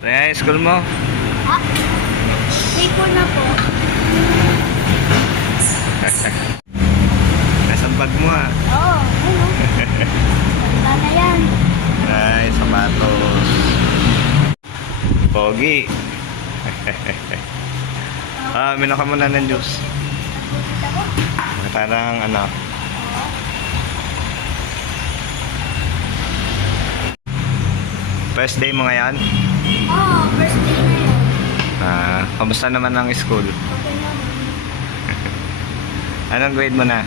Kaya school mo? Ah, hindi ko na po. Nasaan bag mo ah? Oo, ano? Tanda na yan. Ay, sapatos. Pogi. Minom ka muna ng juice. Nagpupunta ko? Parang ano. First day mo ngayon? Oo, first day na yun. Kamusta naman ang school? Okay naman. Anong grade mo na?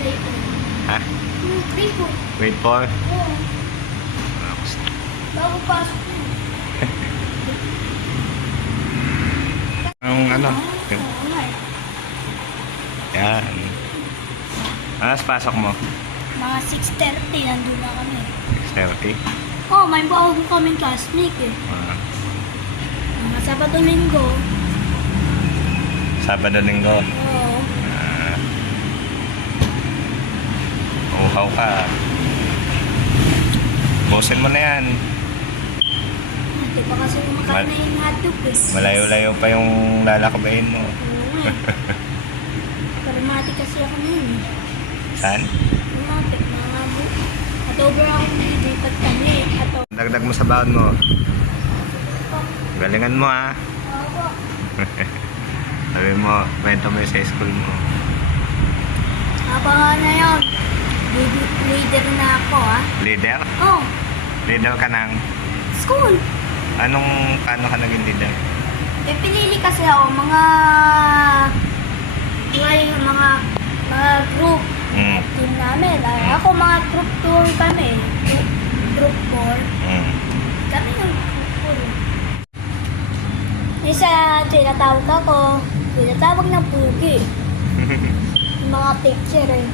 Grade 4. Ha? Grade 4. Grade 4? Oo. Bago pasok yun. Ang ano? Oo nga eh. Yan. Anas pasok mo? Mga 6:30, nandun na kami. 6:30? Oo, may bago kaming classmate eh. Mga Sabado-Linggo. Sabado linggo. Oo. Uhaw ka. Bosin mo na yan. Hindi pa kasi kumakain na yung hotdog eh. Malayo-layo pa yung lalakabayin mo. Oo nga eh. Paramati kasi ako ngayon eh. Saan? Lumapit na nga po. At over ako nilipat kami. At Dagdag mo sa baon mo. Galingan mo ah. ako. Sabi mo, kwento mo yung sa school mo. Apa na yun. Leader na ako ah. Leader? Oh, Leader ka ng... school. Paano ka naging leader? Pipilili kasi ako mga group team namin. Ay, ako mga group tour kami. Group 4. Kami ng group 4. Isa, tinatawag ako. Tinatawag ng pugi. Yung mga picture eh.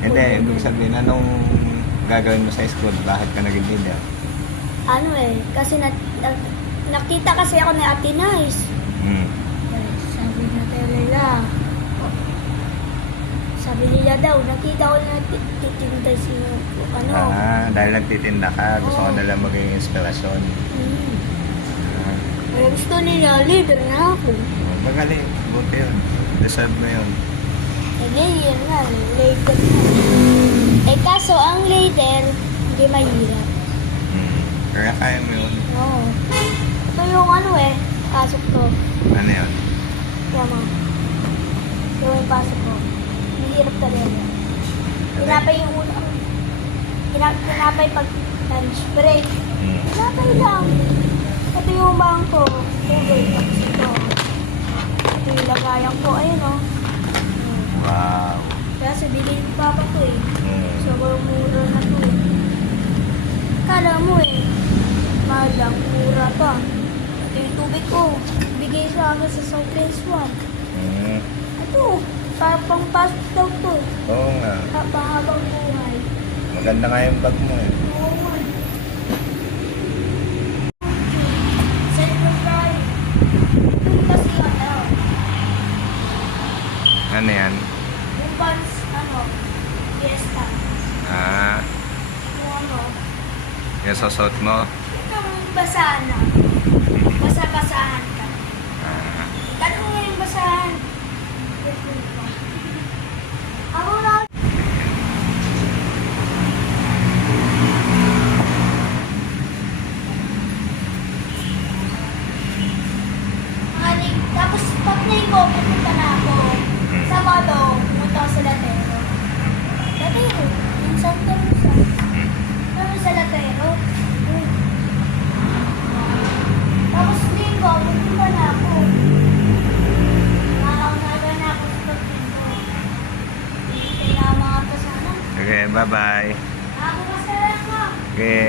Hindi, ibig sabihin, anong gagawin mo sa school? Bakit ka naging leader? Ano eh, kasi nakita kasi ako ni Ate Nice. Sabi nila daw, nakita ko na titinda si ano. Dahil nagtitinda ka, gusto ko nila maging inspirasyon. Pero gusto nila, leader na ako. Magaling, buti yun. Deserve mo yun. Yun nga, leader na. Eh kaso, ang leader, hindi mahirap. Kaya kaya mo yun. Oo. Ito yung ano eh, pasok ko. Ano yun? Tama. Yung pasok ko. Mahirap talaga. Tinapay yung unang. Tinapay pag lunch break. Tinapay lang. Ito yung bangko. Okay, tapos ito. Ito yung lagayan ko. Ayun o. Wow. Kaya sabihin yung papa ko eh. Sobrang mura na to eh. Kala mo eh. Mahal lang, mura pa. Ito yung tubig ko. Bigay sa akin sa South Lens 1. Ito, pang pasok daw to. Oo nga. Pahabang buhay. Maganda nga yung bag mo eh. Oo nga. Celebrate. Yung kasi ano, Ano yan? yung pants, ano, fiesta. Yung ano, Yung sosot mo? yung basahan na. Basa-basahan ka. Kano nga yung basahan? Ako na. Tapos pag ko, pupunta na ako. Sabado, pumunta ako sa Latero. Latero? Yung Santa Rosa. Pero sa Latero. Tapos linggo, pupunta na ako. Nakaunaga na ako sa pag-linggo. Kaya mga kasama. Okay, bye-bye. Ako kasama. Okay.